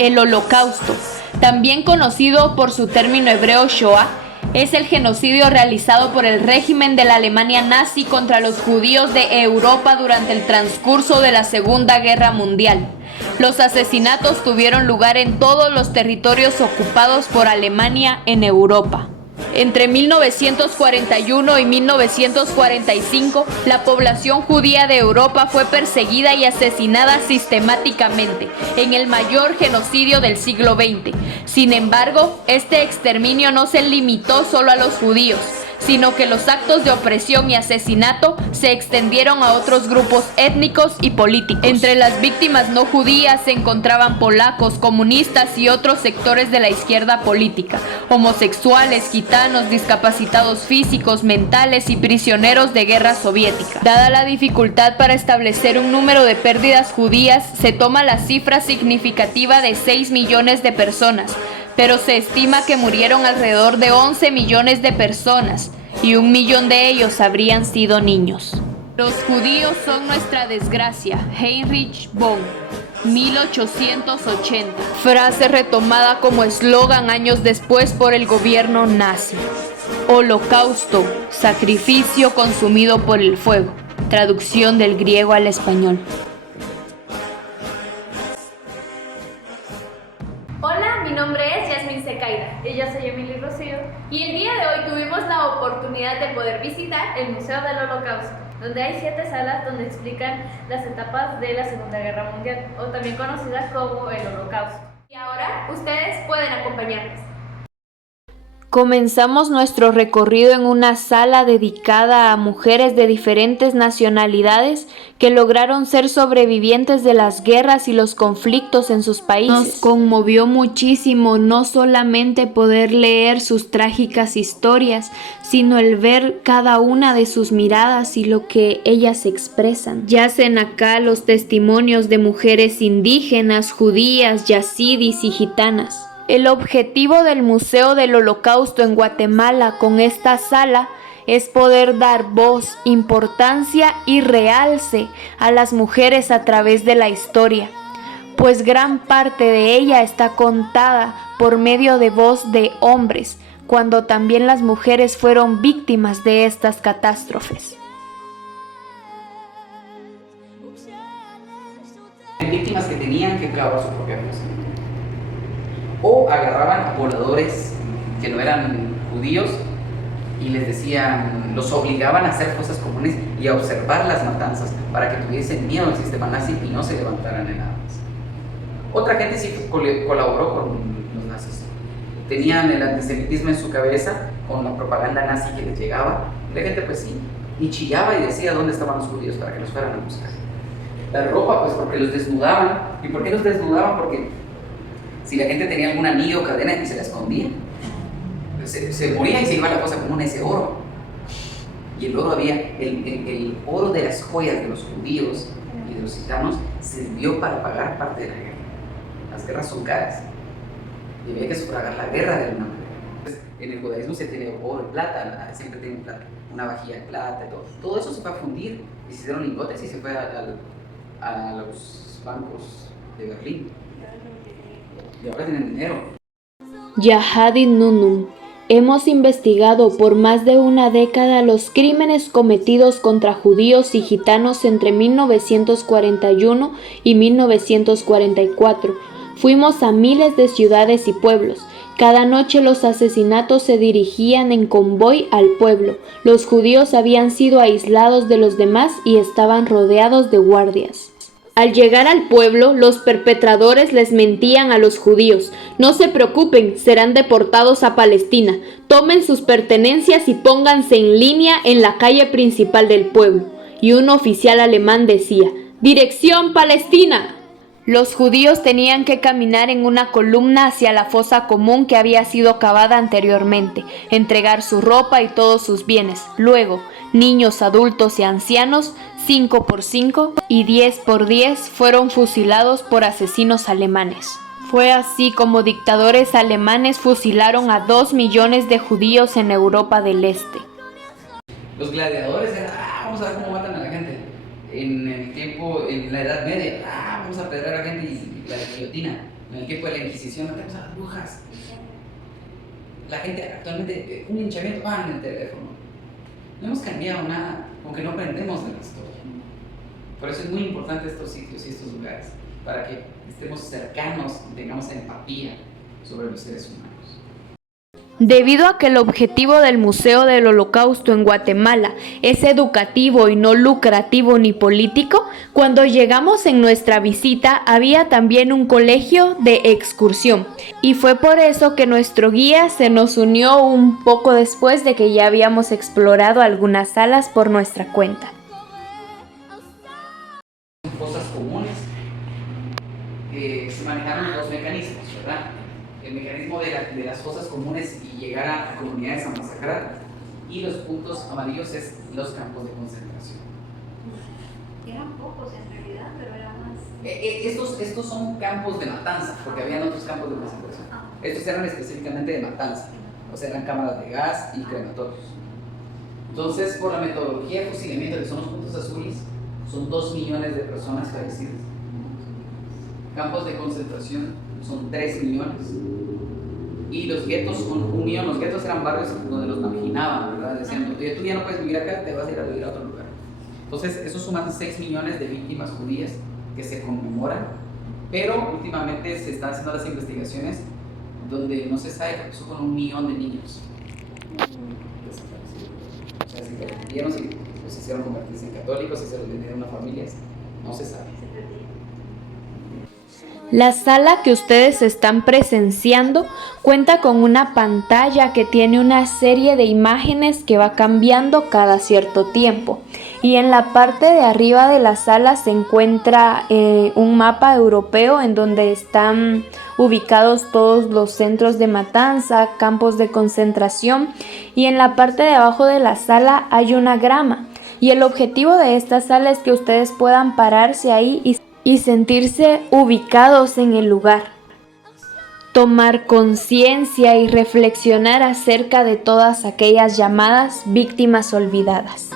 El Holocausto, también conocido por su término hebreo Shoah, es el genocidio realizado por el régimen de la Alemania nazi contra los judíos de Europa durante el transcurso de la Segunda Guerra Mundial. Los asesinatos tuvieron lugar en todos los territorios ocupados por Alemania en Europa. Entre 1941 y 1945, la población judía de Europa fue perseguida y asesinada sistemáticamente, en el mayor genocidio del siglo XX. Sin embargo, este exterminio no se limitó solo a los judíos, sino que los actos de opresión y asesinato se extendieron a otros grupos étnicos y políticos. Entre las víctimas no judías se encontraban polacos, comunistas y otros sectores de la izquierda política, homosexuales, gitanos, discapacitados físicos, mentales y prisioneros de guerra soviética. Dada la dificultad para establecer un número de pérdidas judías, se toma la cifra significativa de 6 millones de personas, pero se estima que murieron alrededor de 11 millones de personas, y 1 millón de ellos habrían sido niños. Los judíos son nuestra desgracia. Heinrich Böll, 1880. Frase retomada como eslogan años después por el gobierno nazi. Holocausto, sacrificio consumido por el fuego. Traducción del griego al español. Hola, mi nombre es Yasmin Secaira. Y yo soy Emily Rocío. Y el día de hoy tuvimos la oportunidad de poder visitar El Museo del Holocausto, donde hay 7 salas donde explican las etapas de la Segunda Guerra Mundial, o también conocida como el Holocausto. y ahora ustedes pueden acompañarnos. Comenzamos nuestro recorrido en una sala dedicada a mujeres de diferentes nacionalidades que lograron ser sobrevivientes de las guerras y los conflictos en sus países. Nos conmovió muchísimo no solamente poder leer sus trágicas historias, sino el ver cada una de sus miradas y lo que ellas expresan. Yacen acá los testimonios de mujeres indígenas, judías, yazidis y gitanas. El objetivo del Museo del Holocausto en Guatemala con esta sala es poder dar voz, importancia y realce a las mujeres a través de la historia, pues gran parte de ella está contada por medio de voz de hombres, cuando también las mujeres fueron víctimas de estas catástrofes. Víctimas que tenían que acabar su propia vida. O agarraban a pobladores que no eran judíos y les decían, los obligaban a hacer cosas comunes y a observar las matanzas para que tuviesen miedo al sistema nazi y no se levantaran en armas. Otra gente sí colaboró con los nazis. Tenían el antisemitismo en su cabeza con la propaganda nazi que les llegaba. Y la gente pues sí, y chillaba y decía dónde estaban los judíos para que los fueran a buscar. La ropa pues porque los desnudaban. ¿Y por qué los desnudaban? Porque si la gente tenía algún anillo o cadena y se la escondía, se moría y se iba la cosa común ese oro. Y el oro el oro de las joyas de los judíos y de los gitanos sirvió para pagar parte de la guerra. Las guerras son caras y había que sufragar la guerra de alguna manera. Entonces, en el judaísmo se tiene oro y plata, siempre tienen plata, una vajilla de plata y todo. Todo eso se fue a fundir y se hicieron lingotes y se fue a los bancos de Berlín. Y ahora tienen dinero. Yahadi Nunum. Hemos investigado por más de una década los crímenes cometidos contra judíos y gitanos entre 1941 y 1944. Fuimos a miles de ciudades y pueblos. Cada noche los asesinatos se dirigían en convoy al pueblo. Los judíos habían sido aislados de los demás y estaban rodeados de guardias. Al llegar al pueblo, los perpetradores les mentían a los judíos: no se preocupen, serán deportados a Palestina, tomen sus pertenencias y pónganse en línea en la calle principal del pueblo. Y un oficial alemán decía: ¡Dirección Palestina! Los judíos tenían que caminar en una columna hacia la fosa común que había sido cavada anteriormente, entregar su ropa y todos sus bienes. Luego, niños, adultos y ancianos, 5 por 5 y 10 por 10, fueron fusilados por asesinos alemanes. Fue así como dictadores alemanes fusilaron a 2 millones de judíos en Europa del Este. Los gladiadores eran, vamos a ver cómo matan a la gente. En la Edad Media, vamos a apedrear a la gente y la guillotina. En el tiempo de la Inquisición matamos a las brujas. La gente actualmente, un hinchamiento, en el teléfono. No hemos cambiado nada, aunque no aprendemos de la historia. Por eso es muy importante estos sitios y estos lugares, para que estemos cercanos y tengamos empatía sobre los seres humanos. Debido a que el objetivo del Museo del Holocausto en Guatemala es educativo y no lucrativo ni político, cuando llegamos en nuestra visita había también un colegio de excursión y fue por eso que nuestro guía se nos unió un poco después de que ya habíamos explorado algunas salas por nuestra cuenta. Cosas comunes, se manejaron dos mecanismos, ¿verdad? El mecanismo de las fosas comunes y llegar a comunidades a masacrar, y los puntos amarillos es los campos de concentración. Eran pocos en realidad, pero eran más. Estos son campos de matanza, porque habían otros campos de concentración. Estos eran específicamente de matanza, o sea, eran cámaras de gas y crematorios. Entonces, por la metodología de fusilamiento, que son los puntos azules, son 2 millones de personas fallecidas. Campos de concentración son 3 millones. Y los guetos son 1 millón. Los guetos eran barrios donde los marginaban, ¿verdad? Decían, tú ya no puedes vivir acá, te vas a ir a vivir a otro lugar. Entonces, eso suman 6 millones de víctimas judías que se conmemoran, pero últimamente se están haciendo las investigaciones donde no se sabe qué pasó con 1 millón de niños desaparecidos. O sea, si se perdieron, si los hicieron convertirse en católicos, si se los vendieron a familias, no se sabe. La sala que ustedes están presenciando cuenta con una pantalla que tiene una serie de imágenes que va cambiando cada cierto tiempo. Y en la parte de arriba de la sala se encuentra un mapa europeo en donde están ubicados todos los centros de matanza, campos de concentración, y en la parte de abajo de la sala hay una grama. Y el objetivo de esta sala es que ustedes puedan pararse ahí y sentirse ubicados en el lugar, tomar conciencia y reflexionar acerca de todas aquellas llamadas víctimas olvidadas.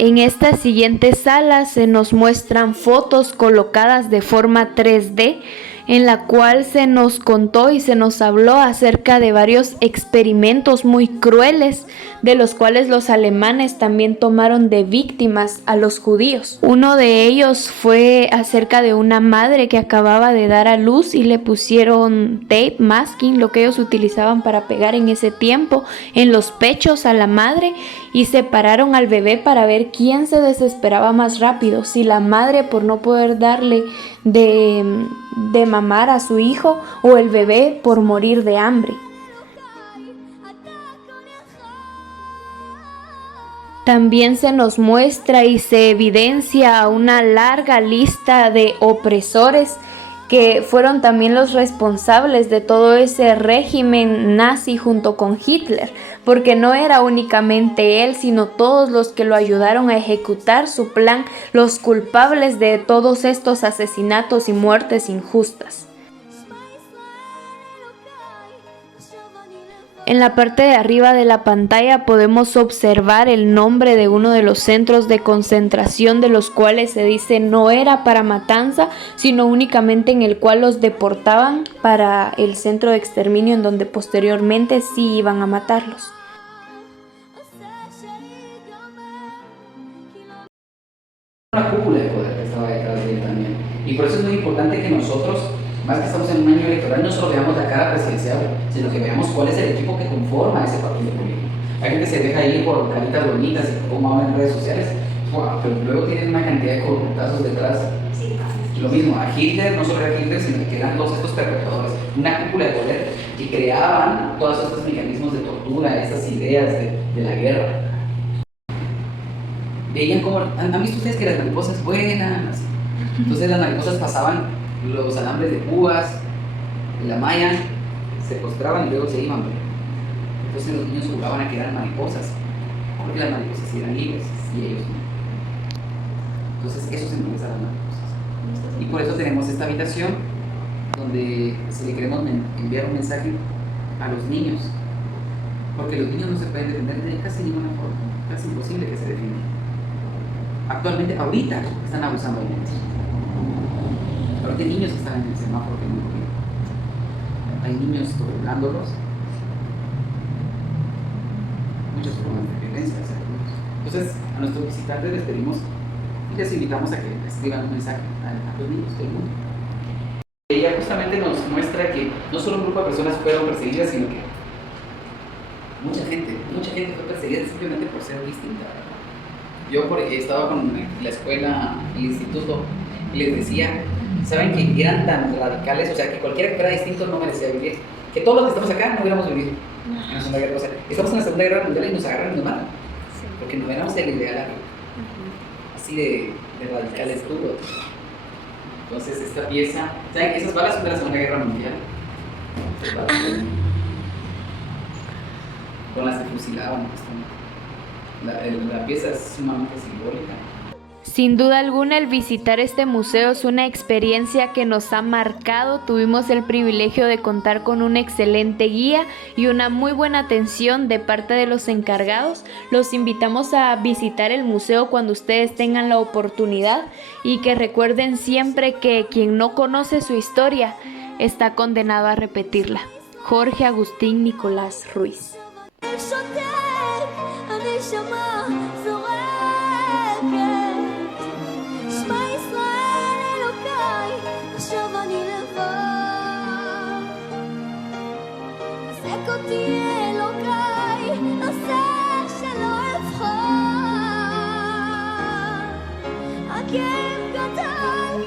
En esta siguiente sala se nos muestran fotos colocadas de forma 3D, en la cual se nos contó y se nos habló acerca de varios experimentos muy crueles, de los cuales los alemanes también tomaron de víctimas a los judíos. Uno de ellos fue acerca de una madre que acababa de dar a luz y le pusieron tape, masking, lo que ellos utilizaban para pegar en ese tiempo, en los pechos a la madre, y separaron al bebé para ver quién se desesperaba más rápido, si la madre por no poder darle de mamar a su hijo o el bebé por morir de hambre. También se nos muestra y se evidencia una larga lista de opresores que fueron también los responsables de todo ese régimen nazi junto con Hitler, porque no era únicamente él, sino todos los que lo ayudaron a ejecutar su plan, los culpables de todos estos asesinatos y muertes injustas. En la parte de arriba de la pantalla podemos observar el nombre de uno de los centros de concentración, de los cuales se dice no era para matanza, sino únicamente en el cual los deportaban para el centro de exterminio en donde posteriormente sí iban a matarlos. Una cúpula de poder que estaba detrás de él también. Y por eso es muy importante que nosotros, más que estamos en un año electoral, no solo veamos la cara presidencial, sino que veamos cuál es el equipo que conforma ese partido político. Hay gente que se deja ir por caritas bonitas y como en redes sociales, pero luego tienen una cantidad de corruptazos detrás. Lo mismo, a Hitler, no solo era Hitler, sino que eran todos estos perpetradores, una cúpula de poder que creaban todos estos mecanismos de tortura, estas ideas de la guerra. Veían como, ¿han visto ustedes que las mariposas vuelan? Entonces las mariposas pasaban los alambres de púas, la malla, se postraban y luego se iban. Entonces los niños jugaban a que eran mariposas, porque las mariposas eran libres y ellos no. Entonces eso simboliza las mariposas. Y por eso tenemos esta habitación donde se le queremos enviar un mensaje a los niños, porque los niños no se pueden defender de casi ninguna forma, casi imposible que se defienda. Actualmente, ahorita, están abusando de niños. Ahorita hay niños que están en el semáforo que no lo ven. Hay niños doblándolos. Muchas formas de violencia hacia los niños. Entonces, a nuestros visitantes les pedimos y les invitamos a que escriban un mensaje a los niños del mundo. Ella justamente nos muestra que no solo un grupo de personas fueron perseguidas, sino que mucha gente fue perseguida simplemente por ser distinta. Yo estaba con la escuela, el instituto, y les decía, ¿saben que eran tan radicales? O sea, que cualquiera que fuera distinto no merecía vivir. Que todos los que estamos acá no hubiéramos vivido en la Segunda Guerra. O sea, estamos en la Segunda Guerra Mundial y nos agarran y nos matan. Porque no éramos el ideal así de radicales duros. Entonces, esta pieza, ¿saben? Esas balas son de la Segunda Guerra Mundial. Con las que fusilaban. La pieza es sumamente simbólica. Sin duda alguna, el visitar este museo es una experiencia que nos ha marcado. Tuvimos el privilegio de contar con un excelente guía y una muy buena atención de parte de los encargados. Los invitamos a visitar el museo cuando ustedes tengan la oportunidad y que recuerden siempre que quien no conoce su historia está condenado a repetirla. Jorge Agustín Nicolás Ruiz. אותי אלוקיי, עושה שלא אבחר. הכאב גדל